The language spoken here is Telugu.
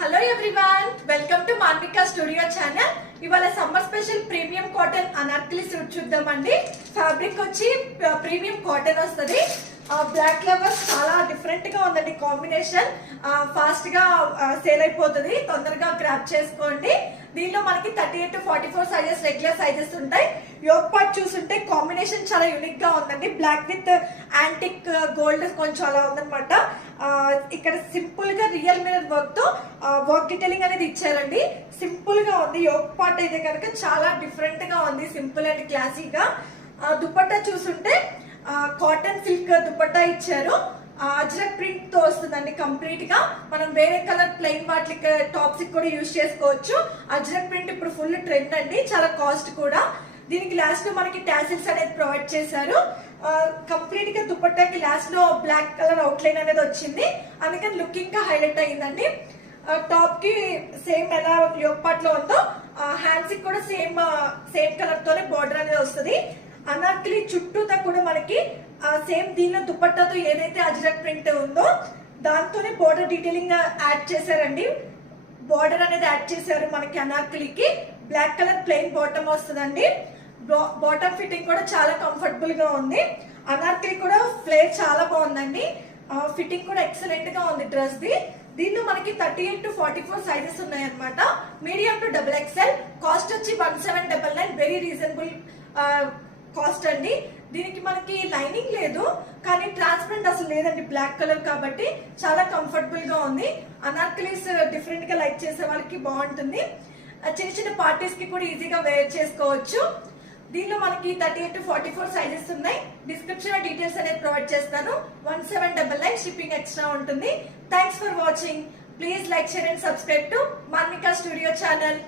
Hello everyone, welcome to Manvika studio channel. ఇవాళ summer special premium cotton anarkali suit చూద్దామండి. ఫ్యాబ్రిక్ వచ్చి ప్రీమియం కాటన్ వస్తుంది. బ్లాక్ లవర్స్ చాలా డిఫరెంట్ గా ఉందండి కాంబినేషన్. ఫాస్ట్ గా సేల్ అయిపోతుంది, తొందరగా గ్రాప్ చేసుకోండి. దీనిలో మనకి 38 to 44 సైజెస్ రెగ్యులర్ సైజెస్ ఉంటాయి. యోక్ పార్ట్ చూస్తుంటే కాంబినేషన్ చాలా యూనిక్ గా ఉందండి. బ్లాక్ విత్ యాంటిక్ గోల్డ్ కొంచెం అలా ఉందన్నమాట. ఇక్కడ సింపుల్ గా రియల్ మిరర్ వర్క్ తో వర్క్ డీటెయిలింగ్ అనేది ఇచ్చారండి. సింపుల్ గా ఉంది. యోక్ పార్ట్ అయితే కనుక చాలా డిఫరెంట్ గా ఉంది, సింపుల్ అండ్ క్లాసీగా. దుపట్టా చూస్తుంటే కాటన్ సిల్క్ దుపట్టా ఇచ్చారు. అజ్రక్ ప్రింట్ తో వస్తుందండి కంప్లీట్ గా. మనం వేరే కలర్ ప్లెయిన్ వాటికి టాప్స్ కూడా యూజ్ చేసుకోవచ్చు. అజ్రక్ ప్రింట్ ఇప్పుడు ఫుల్ ట్రెండ్ అండి, చాలా కాస్ట్ కూడా. దీనికి లాస్ట్ లో మనకి టాసిల్స్ అనేది ప్రొవైడ్ చేశారు. కంప్లీట్ గా దుపట్టాకి లాస్ట్ లో బ్లాక్ కలర్ అవుట్ లైన్ అనేది వచ్చింది, అందుకని లుకింగ్ గా హైలైట్ అయ్యిందండి. టాప్ కి సేమ్ ఎలా యోక్ పార్ట్ లో ఉందో హ్యాండ్స్ కి కూడా సేమ్ కలర్ తోనే బార్డర్ అనేది వస్తుంది. అనార్కలి చుట్టూతా కూడా మనకి సేమ్ దీనిలో దుపట్టాతో ఏదైతే అజ్రక్ ప్రింట్ ఉందో దాంతోనే బార్డర్ డీటెయిలింగ్ యాడ్ చేశారండి. బార్డర్ అనేది యాడ్ చేశారు మనకి అనార్కలికి. బ్లాక్ కలర్ ప్లెయిన్ బాటమ్ వస్తుందండి. బాటమ్ ఫిట్టింగ్ కూడా చాలా కంఫర్టబుల్ గా ఉంది. అనార్కలి కూడా ఫ్లేర్ చాలా బాగుందండి. ఫిట్టింగ్ కూడా ఎక్సలెంట్ గా ఉంది డ్రెస్ ది. దీనిలో మనకి 38 to 44 సైజెస్ ఉన్నాయన్నమాట. Medium to XXL. కాస్ట్ వచ్చి 1799, వెరీ రీజనబుల్ కాస్ట్ అండి. దీనికి మనకి లైనింగ్ లేదు, కానీ ట్రాన్స్పరెంట్ అసలు లేదండి, బ్లాక్ కలర్ కాబట్టి చాలా కంఫర్టబుల్ గా ఉంది. అనార్కలీస్ డిఫరెంట్ గా లైక్ చేసే వాళ్ళకి బాగుంటుంది. చిన్న చిన్న పార్టీస్ కి కూడా ఈజీగా వేర్ చేసుకోవచ్చు. దీనిలో మనకి 38 to 44 సైజెస్ ఉన్నాయి. డిస్క్రిప్షన్ లో డీటెయిల్స్ అనేది ప్రొవైడ్ చేస్తాను. 1799 షిప్పింగ్ ఎక్స్ట్రా ఉంటుంది. Thanks for watching. Please like, share and subscribe to Manvika studio channel.